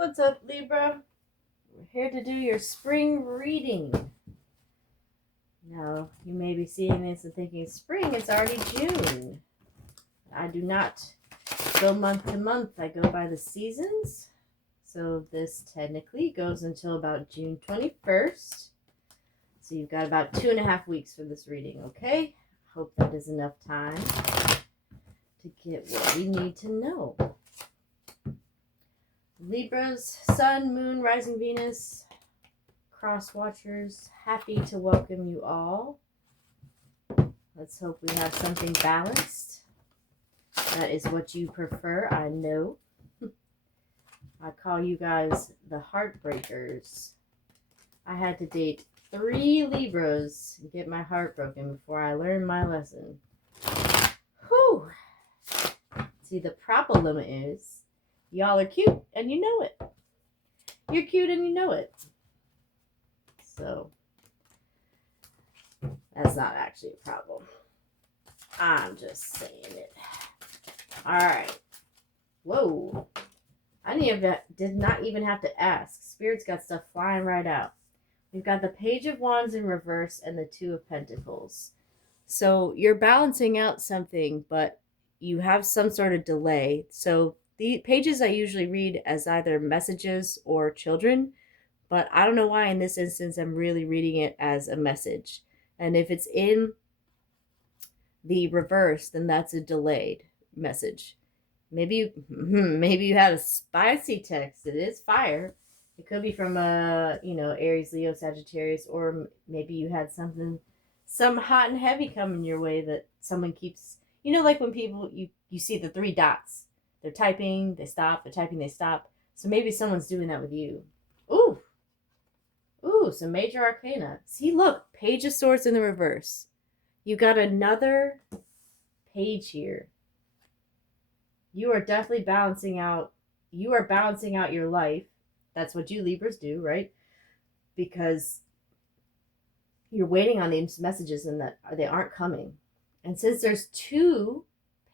What's up, Libra? We're here to do your spring reading. Now, you may be seeing this and thinking, spring, it's already June. I do not go month to month. I go by the seasons. So this technically goes until about June 21st. So you've got about 2.5 weeks for this reading, okay? Hope that is enough time to get what we need to know. Libras, Sun, Moon, Rising Venus, Cross Watchers, happy to welcome you all. Let's hope we have something balanced. That is what you prefer, I know. I call you guys the Heartbreakers. I had to date 3 Libras and get my heart broken before I learned my lesson. Whew. See, the problem is, y'all are cute and you know it. You're cute and you know it. So, that's not actually a problem. I'm just saying it. Alright. Whoa. I did not even have to ask. Spirit's got stuff flying right out. We've got the Page of Wands in reverse and the Two of Pentacles. So you're balancing out something, but you have some sort of delay. So the pages I usually read as either messages or children, but I don't know why in this instance I'm really reading it as a message. And if it's in the reverse, then that's a delayed message. Maybe you had a spicy text. It is fire. It could be from Aries, Leo, Sagittarius, or maybe you had some hot and heavy coming your way that someone keeps, like when people, you see the 3 dots. They're typing, they stop, they're typing, they stop. So maybe someone's doing that with you. Ooh, some major arcana. See, look, Page of Swords in the reverse. You got another page here. You are definitely balancing out. You are balancing out your life. That's what you Libras do, right? Because you're waiting on these messages and that they aren't coming. And since there's 2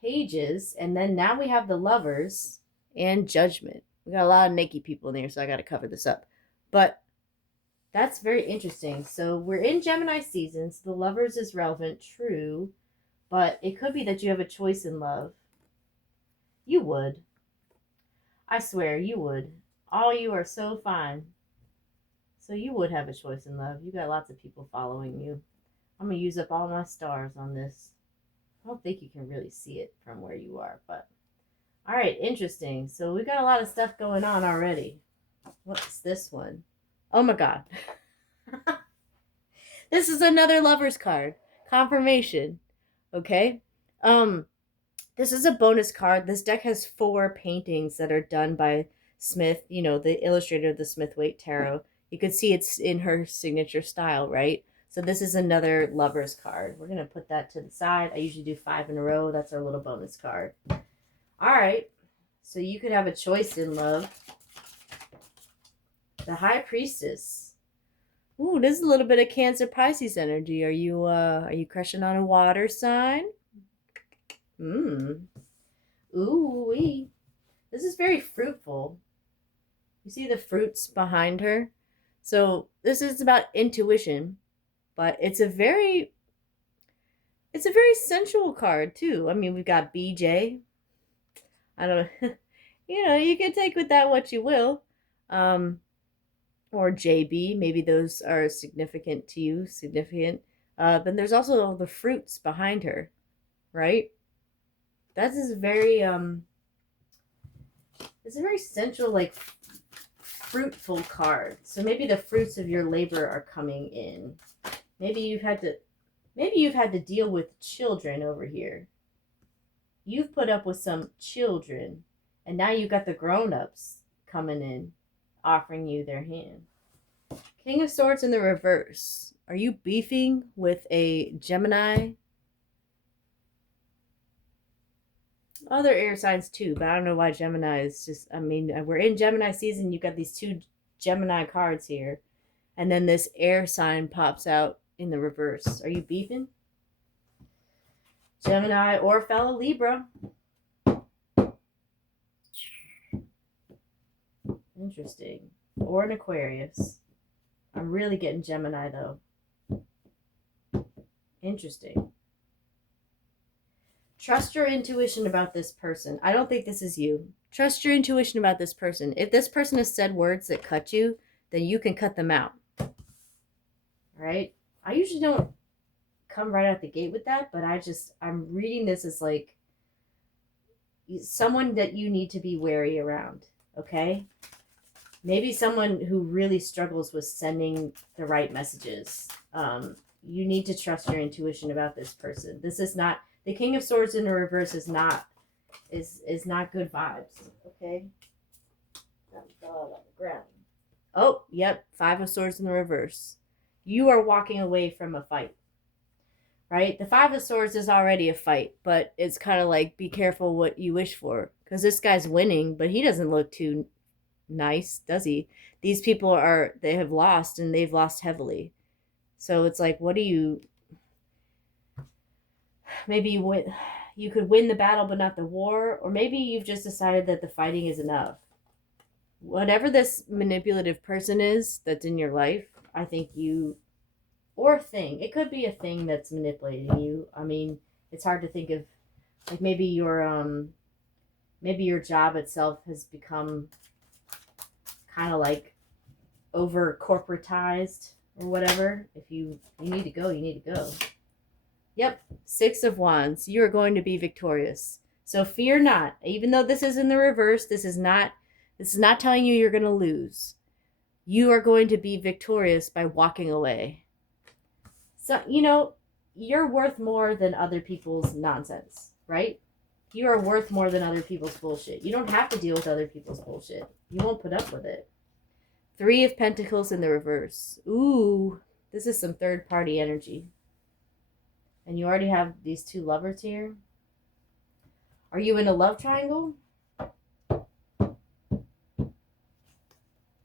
pages, and then now we have the Lovers and Judgment. We got a lot of naked people in there, so I got to cover this up. But that's very interesting. So we're in Gemini season, so the Lovers is relevant, true. But it could be that you have a choice in love. You would. I swear, you would. All you are so fine. So you would have a choice in love. You got lots of people following you. I'm going to use up all my stars on this. I don't think you can really see it from where you are, but... Alright, interesting. So we got a lot of stuff going on already. What's this one? Oh my god. This is another Lover's card. Confirmation. Okay? This is a bonus card. This deck has 4 paintings that are done by Smith, the illustrator of the Smith-Waite Tarot. You can see it's in her signature style, right? So this is another Lover's card. We're going to put that to the side. I usually do 5 in a row. That's our little bonus card. All right. So you could have a choice in love. The High Priestess. Ooh, this is a little bit of Cancer Pisces energy. Are you crushing on a water sign? Ooh-wee. This is very fruitful. You see the fruits behind her? So this is about intuition, but it's a very sensual card too. I mean, we've got BJ. I don't know. You can take with that what you will. Or JB. Maybe those are significant to you. Then there's also the fruits behind her, right? That is it's a very sensual, like, fruitful card. So maybe the fruits of your labor are coming in. Maybe you've had to deal with children over here. You've put up with some children, and now you've got the grown-ups coming in, offering you their hand. King of Swords in the reverse. Are you beefing with a Gemini? Other air signs too, but I don't know why Gemini is just, we're in Gemini season. You've got these 2 Gemini cards here. And then this air sign pops out in the reverse. Are you beefing? Gemini or fellow Libra. Interesting. Or an Aquarius. I'm really getting Gemini, though. Interesting. Trust your intuition about this person. I don't think this is you. Trust your intuition about this person. If this person has said words that cut you, then you can cut them out. All right? I usually don't come right out the gate with that, but I'm reading this as like someone that you need to be wary around, okay? Maybe someone who really struggles with sending the right messages. You need to trust your intuition about this person. This is not, the King of Swords in the reverse is not good vibes, okay? That fell out on the ground. Oh, yep, Five of Swords in the reverse. You are walking away from a fight, right? The Five of Swords is already a fight, but it's kind of like, be careful what you wish for. Because this guy's winning, but he doesn't look too nice, does he? These people they have lost, and they've lost heavily. So it's like, what do you... Maybe you could win the battle, but not the war. Or maybe you've just decided that the fighting is enough. Whatever this manipulative person is that's in your life, I think you... Or a thing. It could be a thing that's manipulating you. I mean, it's hard to think of... Like, maybe your job itself has become kind of like over corporatized or whatever. If you need to go, you need to go. Yep, Six of Wands. You are going to be victorious. So fear not. Even though this is in the reverse, this is not telling you you're going to lose. You are going to be victorious by walking away. So, you're worth more than other people's nonsense, right? You are worth more than other people's bullshit. You don't have to deal with other people's bullshit. You won't put up with it. Three of Pentacles in the reverse. Ooh, this is some third-party energy. And you already have these two lovers here. Are you in a love triangle?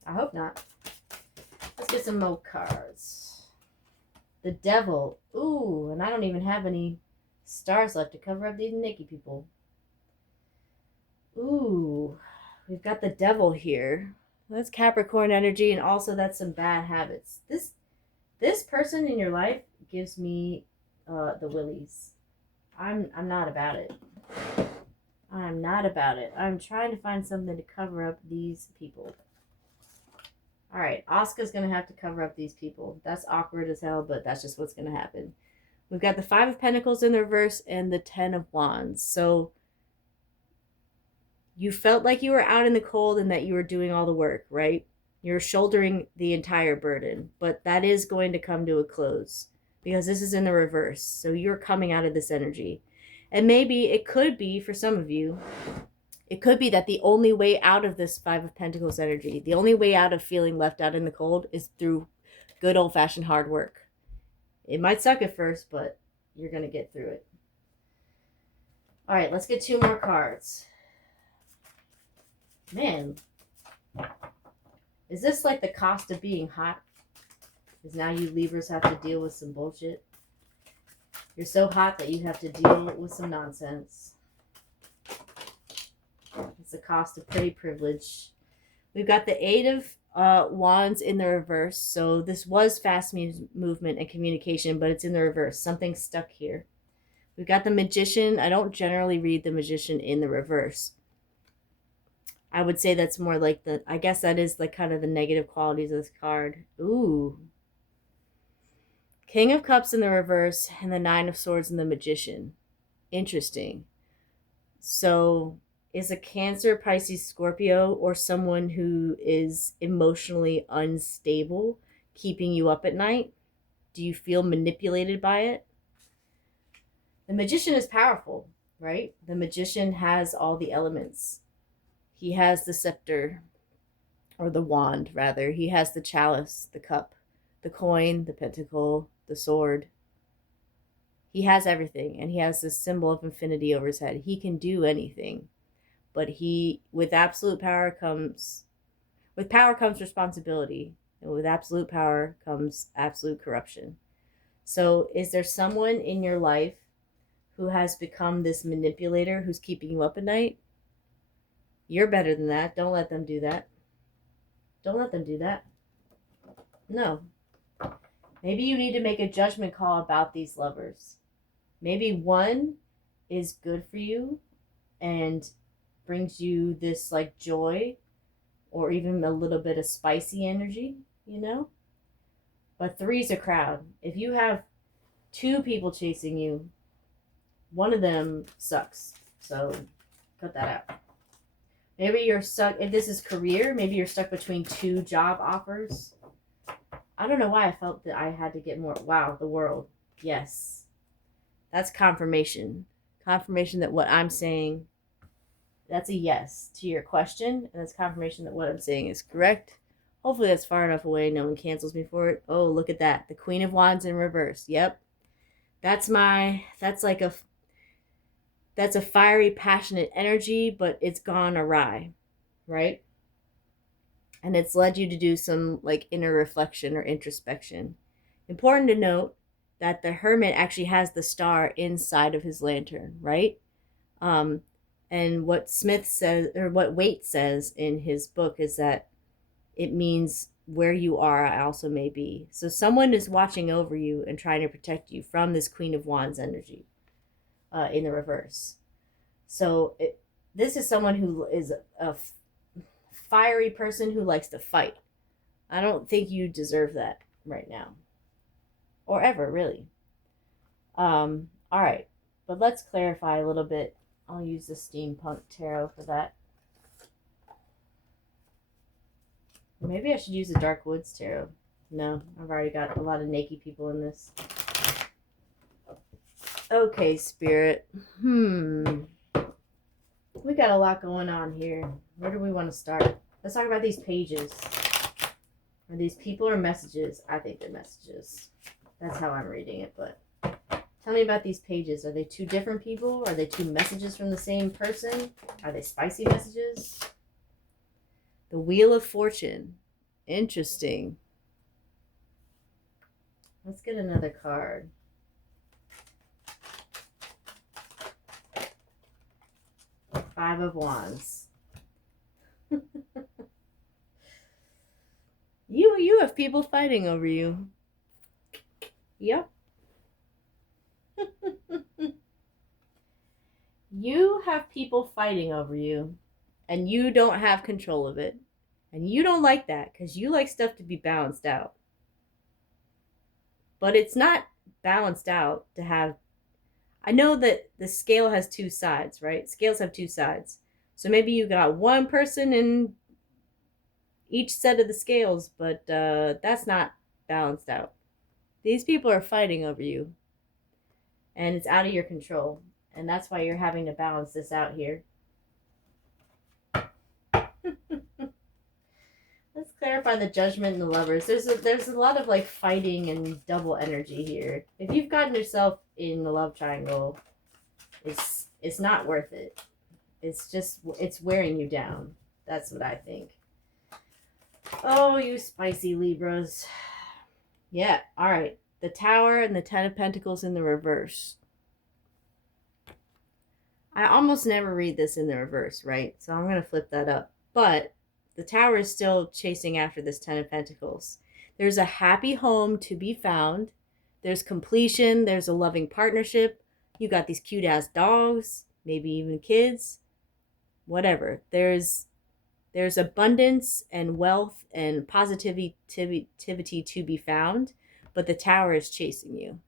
I hope not. Let's get some more cards. The Devil. Ooh, and I don't even have any stars left to cover up these Nikki people. Ooh, we've got the Devil here. That's Capricorn energy, and also that's some bad habits. This person in your life gives me the willies. I'm not about it. I'm not about it. I'm trying to find something to cover up these people. All right, Asuka's going to have to cover up these people. That's awkward as hell, but that's just what's going to happen. We've got the Five of Pentacles in the reverse and the Ten of Wands. So you felt like you were out in the cold and that you were doing all the work, right? You're shouldering the entire burden, but that is going to come to a close because this is in the reverse. So you're coming out of this energy. And maybe it could be, for some of you, it could be that the only way out of this Five of Pentacles energy, the only way out of feeling left out in the cold is through good old-fashioned hard work. It might suck at first, but you're going to get through it. All right, let's get two more cards. Man, is this like the cost of being hot? Because now you Libras have to deal with some bullshit. You're so hot that you have to deal with some nonsense. It's the cost of pretty privilege. We've got the Eight of Wands in the reverse. So this was fast movement and communication, but it's in the reverse. Something's stuck here. We've got the Magician. I don't generally read the Magician in the reverse. I would say that's more like I guess that is like kind of the negative qualities of this card. Ooh. King of Cups in the reverse and the Nine of Swords and the Magician. Interesting. So is a Cancer, Pisces, Scorpio, or someone who is emotionally unstable keeping you up at night? Do you feel manipulated by it? The Magician is powerful, right? The Magician has all the elements. He has the scepter, or the wand, rather. He has the chalice, the cup, the coin, the pentacle, the sword. He has everything, and he has this symbol of infinity over his head. He can do anything. But with power comes responsibility. And with absolute power comes absolute corruption. So is there someone in your life who has become this manipulator who's keeping you up at night? You're better than that. Don't let them do that. Don't let them do that. No. Maybe you need to make a judgment call about these lovers. Maybe one is good for you and brings you this like joy or even a little bit of spicy energy, you know? But three's a crowd. If you have two people chasing you, one of them sucks. So cut that out. Maybe you're stuck, if this is career, maybe you're stuck between two job offers. I don't know why I felt that I had to get more. Wow, the world. Yes. That's confirmation. Confirmation that what I'm saying, that's a yes to your question. And that's confirmation that what I'm saying is correct. Hopefully that's far enough away. No one cancels me for it. Oh, look at that. The Queen of Wands in reverse. Yep. That's a fiery, passionate energy, but it's gone awry, right? And it's led you to do some like inner reflection or introspection. Important to note that the Hermit actually has the star inside of his lantern, right? And what Smith says, or what Waite says in his book, is that it means where you are, I also may be. So someone is watching over you and trying to protect you from this Queen of Wands energy in the reverse. So this is someone who is a fiery person who likes to fight. I don't think you deserve that right now. Or ever, really. All right. But let's clarify a little bit. I'll use the Steampunk Tarot for that. Maybe I should use the Dark Woods Tarot. No, I've already got a lot of naked people in this. Okay, Spirit. We got a lot going on here. Where do we want to start? Let's talk about these pages. Are these people or messages? I think they're messages. That's how I'm reading it, but tell me about these pages. Are they two different people? Are they two messages from the same person? Are they spicy messages? The Wheel of Fortune. Interesting. Let's get another card. Five of Wands. You have people fighting over you. Yep. You have people fighting over you, and you don't have control of it. And you don't like that because you like stuff to be balanced out. But it's not balanced out to have... I know that the scale has two sides, right? Scales have two sides. So maybe you got one person in each set of the scales, but that's not balanced out. These people are fighting over you. And it's out of your control. And that's why you're having to balance this out here. Let's clarify the Judgment and the Lovers. There's a lot of like fighting and double energy here. If you've gotten yourself in the love triangle, it's not worth it. It's wearing you down. That's what I think. Oh, you spicy Libras. Yeah, all right. The Tower and the Ten of Pentacles in the reverse. I almost never read this in the reverse, right? So I'm going to flip that up. But the Tower is still chasing after this Ten of Pentacles. There's a happy home to be found. There's completion. There's a loving partnership. You got these cute-ass dogs, maybe even kids. Whatever. There's abundance and wealth and positivity to be found. But the Tower is chasing you.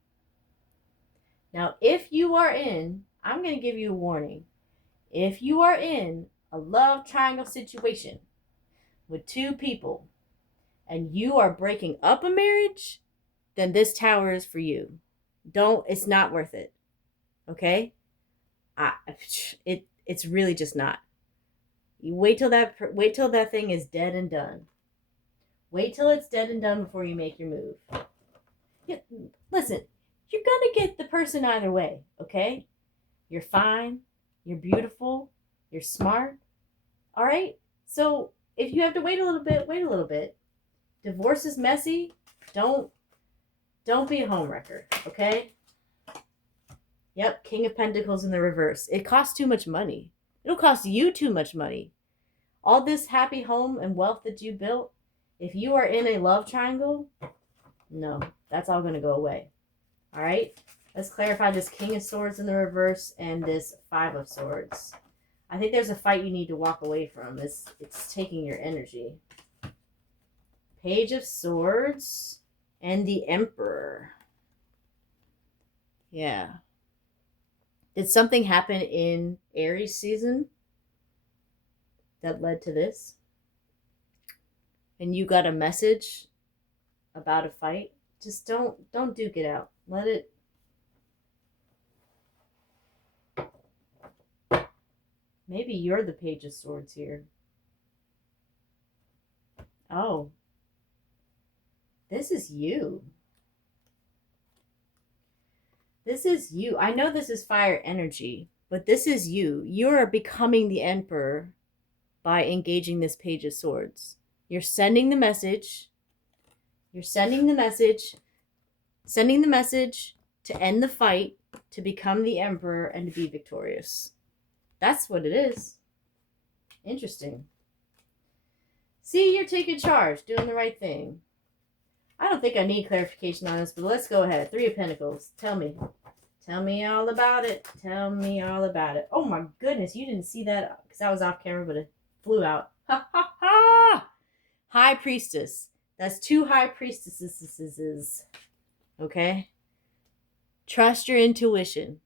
Now, if you are in... I'm going to give you a warning. If you are in a love triangle situation with two people and you are breaking up a marriage, then this Tower is for you. It's not worth it. Okay? It's really just not. You wait till that thing is dead and done. Wait till it's dead and done before you make your move. Listen, you're going to get the person either way, okay? You're fine. You're beautiful. You're smart. All right? So if you have to wait a little bit, wait a little bit. Divorce is messy. Don't be a homewrecker, okay? Yep, King of Pentacles in the reverse. It costs too much money. It'll cost you too much money. All this happy home and wealth that you built, If you are in a love triangle, no, that's all going to go away. All right? Let's clarify this King of Swords in the reverse and this Five of Swords. I think there's a fight you need to walk away from. It's taking your energy. Page of Swords and the Emperor. Yeah. Did something happen in Aries season that led to this? And you got a message about a fight? Just don't duke it out. Let it. Maybe you're the Page of Swords here. Oh. This is you. This is you. I know this is fire energy, but this is you. You're becoming the Emperor by engaging this Page of Swords. You're sending the message. You're sending the message. Sending the message to end the fight, to become the Emperor, and to be victorious. That's what it is. Interesting. See, you're taking charge, doing the right thing. I don't think I need clarification on this, but let's go ahead. Three of Pentacles. Tell me. Tell me all about it. Tell me all about it. Oh my goodness, you didn't see that because I was off camera, but it flew out. Ha ha ha! High Priestess. That's two High Priestesses. Okay? Trust your intuition.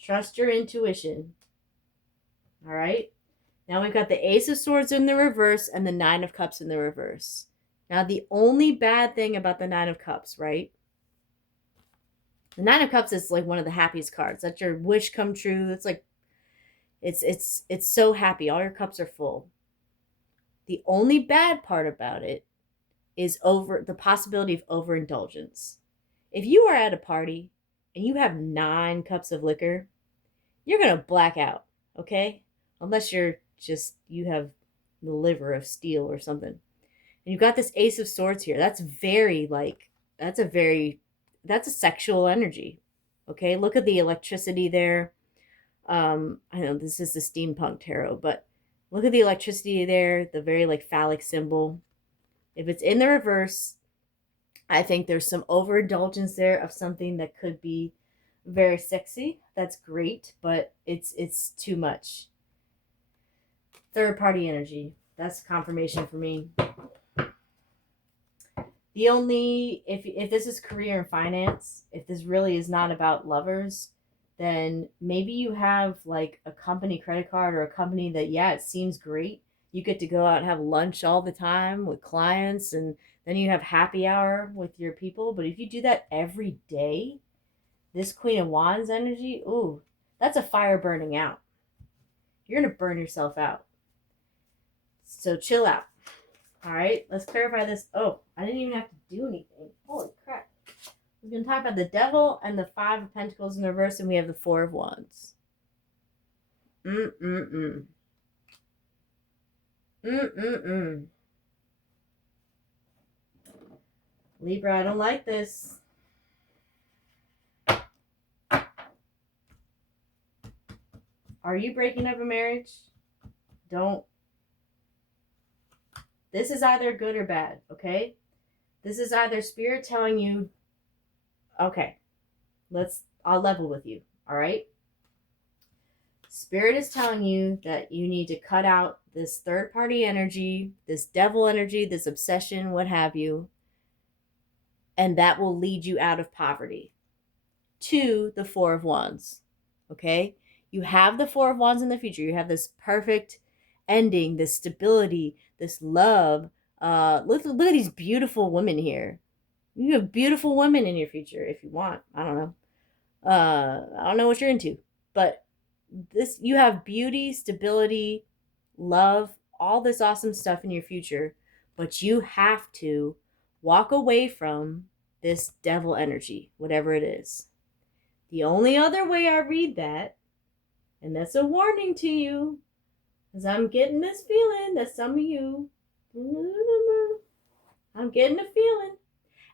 Trust your intuition. All right? Now we've got the Ace of Swords in the reverse and the Nine of Cups in the reverse. Now, the only bad thing about the Nine of Cups, right? The Nine of Cups is like one of the happiest cards. That's your wish come true. It's like, it's so happy. All your cups are full. The only bad part about it is the possibility of overindulgence. If you are at a party and you have 9 cups of liquor, you're going to black out, okay? Unless you have the liver of steel or something. And you've got this Ace of Swords here. That's a sexual energy. Okay, look at the electricity there. I know this is the steampunk tarot, but look at the electricity there, the very like phallic symbol. If it's in the reverse, I think there's some overindulgence there of something that could be very sexy. That's great, but it's too much. Third party energy. That's confirmation for me. The only, if this is career and finance, if this really is not about lovers, then maybe you have like a company credit card or a company that, yeah, it seems great. You get to go out and have lunch all the time with clients, and then you have happy hour with your people. But if you do that every day, this Queen of Wands energy, ooh, that's a fire burning out. You're going to burn yourself out. So chill out. All right, let's clarify this. Oh, I didn't even have to do anything. Holy crap. We're going to talk about the Devil and the Five of Pentacles in the reverse, and we have the Four of Wands. Libra, I don't like this. Are you breaking up a marriage? Don't. This is either good or bad, okay? This is either Spirit telling you, okay, I'll level with you, all right? Spirit is telling you that you need to cut out this third party energy, this devil energy, this obsession, what have you, and that will lead you out of poverty to the Four of Wands, okay? You have the Four of Wands in the future. You have this perfect ending, this stability, this love. Look at these beautiful women here. You have beautiful women in your future if you want. I don't know. I don't know what you're into, but you have beauty, stability, love, all this awesome stuff in your future, but you have to walk away from this devil energy, whatever it is. The only other way I read that, and that's a warning to you, is I'm getting this feeling that some of you, I'm getting a feeling.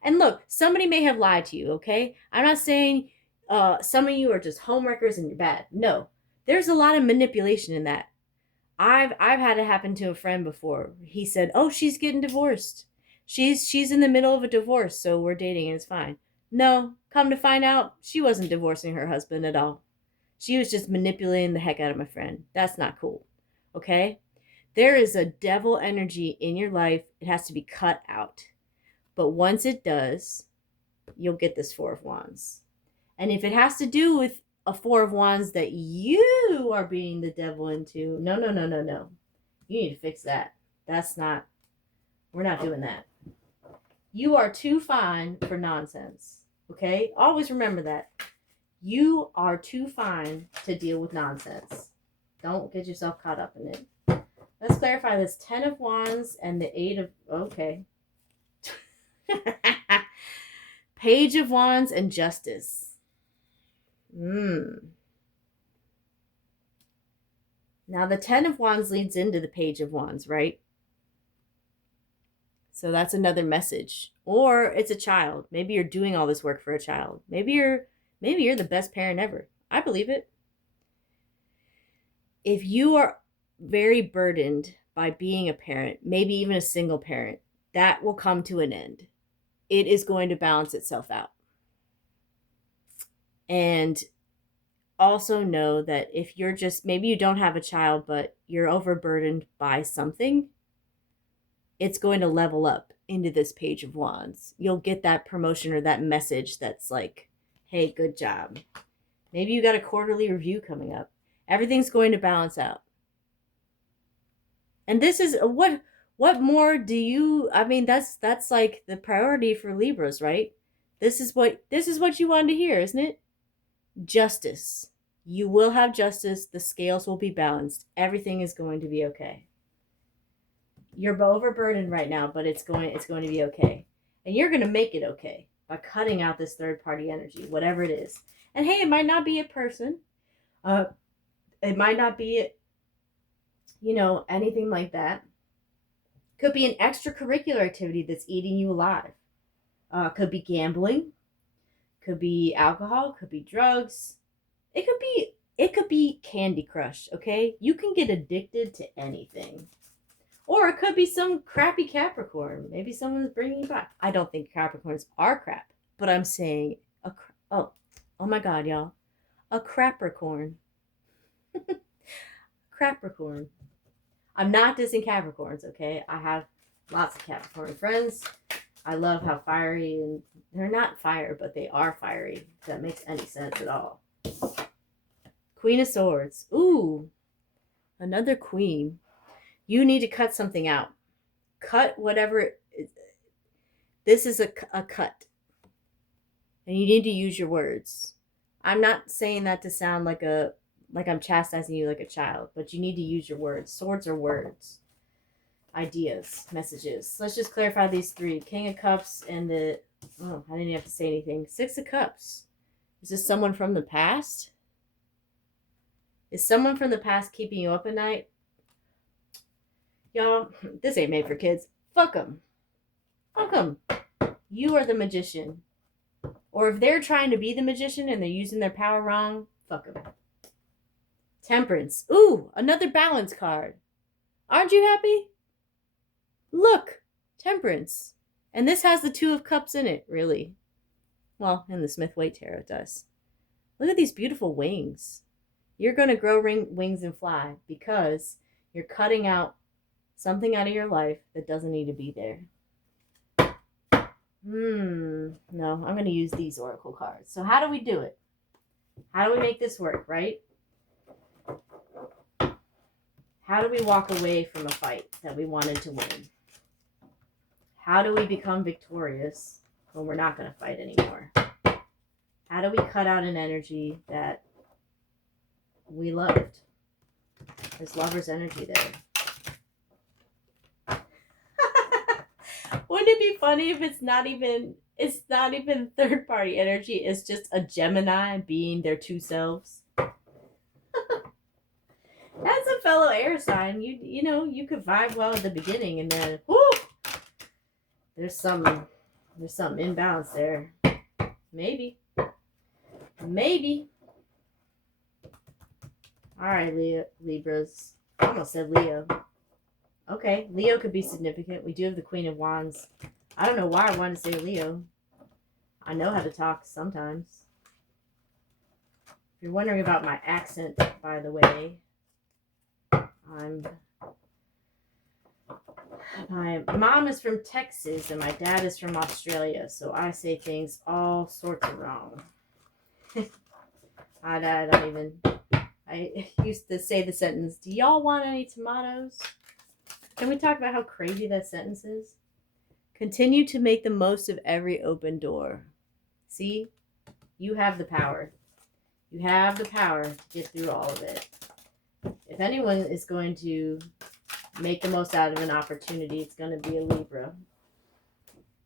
And look, somebody may have lied to you, okay? I'm not saying some of you are just homewreckers and you're bad. No, there's a lot of manipulation in that. I've had it happen to a friend before. He said, "Oh, she's getting divorced. She's in the middle of a divorce, so we're dating and it's fine." No, come to find out, she wasn't divorcing her husband at all. She was just manipulating the heck out of my friend. That's not cool. Okay? There is a devil energy in your life. It has to be cut out. But once it does, you'll get this Four of Wands. And if it has to do with a Four of Wands that you are being the devil into, no, no, no, no, no. You need to fix that. That's not, we're not doing that. You are too fine for nonsense. Okay? Always remember that. You are too fine to deal with nonsense. Don't get yourself caught up in it. Let's clarify this. 10 of Wands and the 8 of... Okay. Page of Wands and Justice. Now the 10 of Wands leads into the Page of Wands, right? So that's another message. Or it's a child. Maybe you're doing all this work for a child. Maybe you're the best parent ever. I believe it. If you are very burdened by being a parent, maybe even a single parent, that will come to an end. It is going to balance itself out. And also know that if you're just, maybe you don't have a child, but you're overburdened by something, it's going to level up into this Page of Wands. You'll get that promotion or that message that's like, hey, good job. Maybe you got a quarterly review coming up. Everything's going to balance out. And this is what more do you, I mean, that's like the priority for Libras, right? This is what you wanted to hear, isn't it? Justice. You will have justice. The scales will be balanced. Everything is going to be okay. You're overburdened right now, but it's going to be okay. And you're going to make it okay by cutting out this third party energy, whatever it is. And hey, it might not be a person. It might not be, anything like that. Could be an extracurricular activity that's eating you alive. Could be gambling. Could be alcohol. Could be drugs. It could be Candy Crush, okay? You can get addicted to anything. Or it could be some crappy Capricorn. Maybe someone's bringing you back. I don't think Capricorns are crap, but I'm saying oh my God, y'all. A Capricorn. Capricorn. I'm not dissing Capricorns, okay? I have lots of Capricorn friends. I love how fiery, and they're not fire, but they are fiery, if that makes any sense at all. Queen of Swords. Ooh, another queen. You need to cut something out. Cut whatever. This is a cut. And you need to use your words. I'm not saying that to sound like I'm chastising you like a child, but you need to use your words. Swords are words. Ideas, messages. Let's just clarify these three. King of Cups and I didn't even have to say anything. 6 of Cups. Is this someone from the past? Is someone from the past keeping you up at night? Y'all, this ain't made for kids. Fuck them. Fuck them. You are the magician. Or if they're trying to be the magician and they're using their power wrong, fuck them. Temperance. Ooh, another balance card. Aren't you happy? Look, Temperance. And this has the 2 of Cups in it, really. Well, in the Smith-Waite Tarot it does. Look at these beautiful wings. You're going to grow wings and fly because you're cutting out something out of your life that doesn't need to be there. No, I'm going to use these oracle cards. So how do we do it? How do we make this work, right? How do we walk away from a fight that we wanted to win? How do we become victorious when we're not going to fight anymore? How do we cut out an energy that we loved? There's lover's energy there. Wouldn't it be funny if it's not even third party energy, it's just a Gemini being their 2 selves? That's a fellow air sign. You could vibe well at the beginning and then there's some imbalance there. Maybe. All right, Libras. I almost said Leo. Okay, Leo could be significant. We do have the Queen of Wands. I don't know why I wanted to say Leo. I know how to talk sometimes. If you're wondering about my accent, by the way, my mom is from Texas and my dad is from Australia, so I say things all sorts of wrong. I used to say the sentence, do y'all want any tomatoes? Can we talk about how crazy that sentence is? Continue to make the most of every open door. See, you have the power. You have the power to get through all of it. If anyone is going to make the most out of an opportunity, it's going to be a Libra.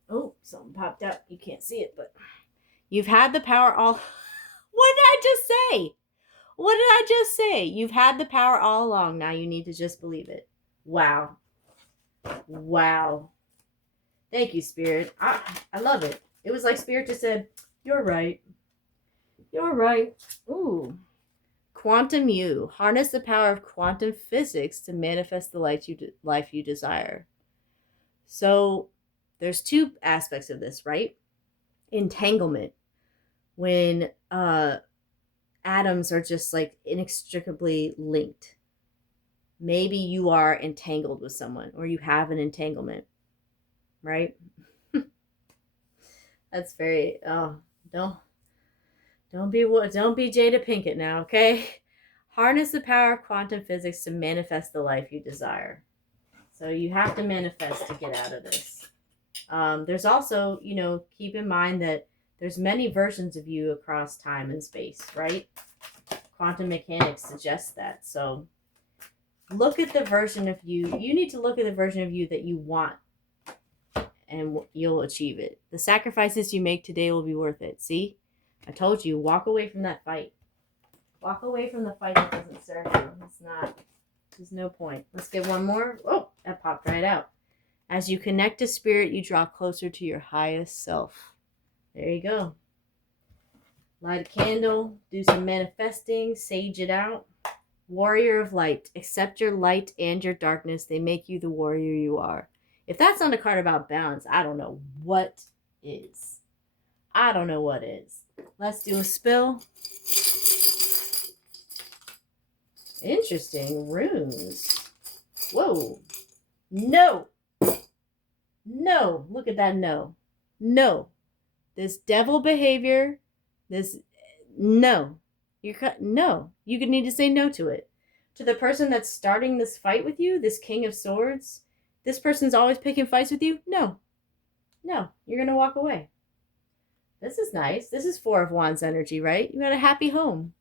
Oh, something popped up. You can't see it, but you've had the power all... What did I just say? What did I just say? You've had the power all along. Now you need to just believe it. Wow. Wow. Thank you, Spirit. I love it. It was like Spirit just said, you're right. You're right. Ooh. Quantum You. Harness the power of quantum physics to manifest the life you desire. So there's two aspects of this, right? Entanglement. When atoms are just like inextricably linked. Maybe you are entangled with someone or you have an entanglement, right? That's very, don't be Jada Pinkett now, okay? Harness the power of quantum physics to manifest the life you desire. So you have to manifest to get out of this. There's also, keep in mind that there's many versions of you across time and space, right? Quantum mechanics suggests that. So look at the version of you. You need to look at the version of you that you want, and you'll achieve it. The sacrifices you make today will be worth it. See? I told you, walk away from that fight. Walk away from the fight that doesn't serve you. It's not. There's no point. Let's get one more. Oh, that popped right out. As you connect to Spirit, you draw closer to your highest self. There you go. Light a candle. Do some manifesting. Sage it out. Warrior of Light. Accept your light and your darkness. They make you the warrior you are. If that's not a card about balance, I don't know what is. I don't know what is. Let's do a spill. Interesting. Runes. Whoa. No. No. Look at that no. No. This devil behavior. This. No. No. You could need to say no to it. To the person that's starting this fight with you, this King of Swords, this person's always picking fights with you. No. No. You're going to walk away. This is nice. This is Four of Wands energy, right? You got a happy home.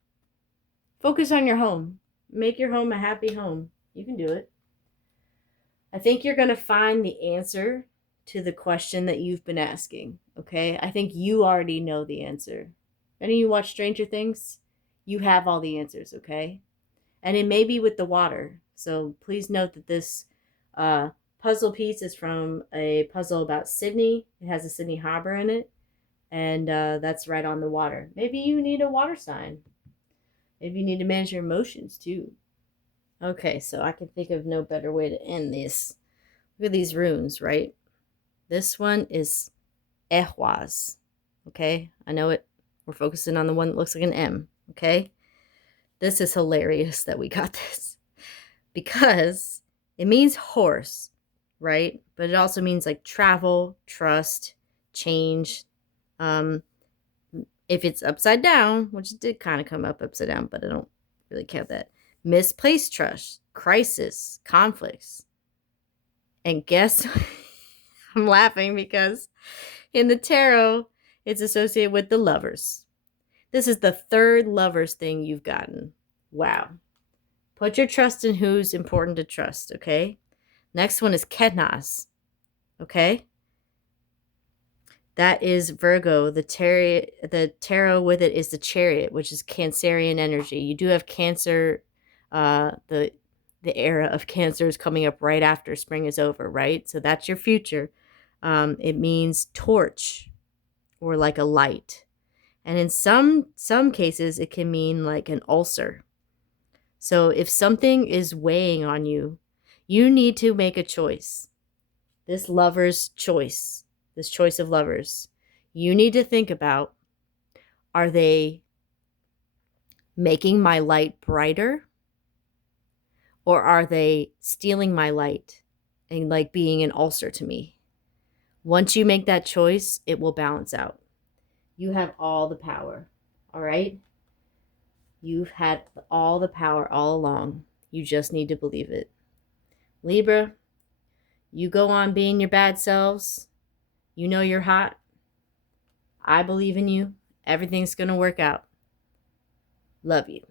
Focus on your home. Make your home a happy home. You can do it. I think you're going to find the answer to the question that you've been asking, okay? I think you already know the answer. Any of you watch Stranger Things? You have all the answers, okay? And it may be with the water. So please note that this puzzle piece is from a puzzle about Sydney. It has a Sydney Harbor in it. And that's right on the water. Maybe you need a water sign. Maybe you need to manage your emotions too. Okay, so I can think of no better way to end this. Look at these runes, right? This one is Ehwaz. Okay, I know it. We're focusing on the one that looks like an M. Okay, this is hilarious that we got this because it means horse, right? But it also means like travel, trust, change. If it's upside down, which did kind of come up upside down, but I don't really count that. Misplaced trust, crisis, conflicts. And guess, I'm laughing because in the tarot, it's associated with the Lovers. This is the third Lovers thing you've gotten. Wow. Put your trust in who's important to trust, okay? Next one is Ketnas, okay? That is Virgo. The tarot with it is the Chariot, which is Cancerian energy. You do have Cancer. The era of Cancer is coming up right after spring is over, right? So that's your future. It means torch or like a light. And in some cases, it can mean like an ulcer. So if something is weighing on you, you need to make a choice. This lover's choice, this choice of lovers, you need to think about, are they making my light brighter, or are they stealing my light and like being an ulcer to me? Once you make that choice, it will balance out. You have all the power, all right? You've had all the power all along. You just need to believe it. Libra, you go on being your bad selves. You know you're hot. I believe in you. Everything's going to work out. Love you.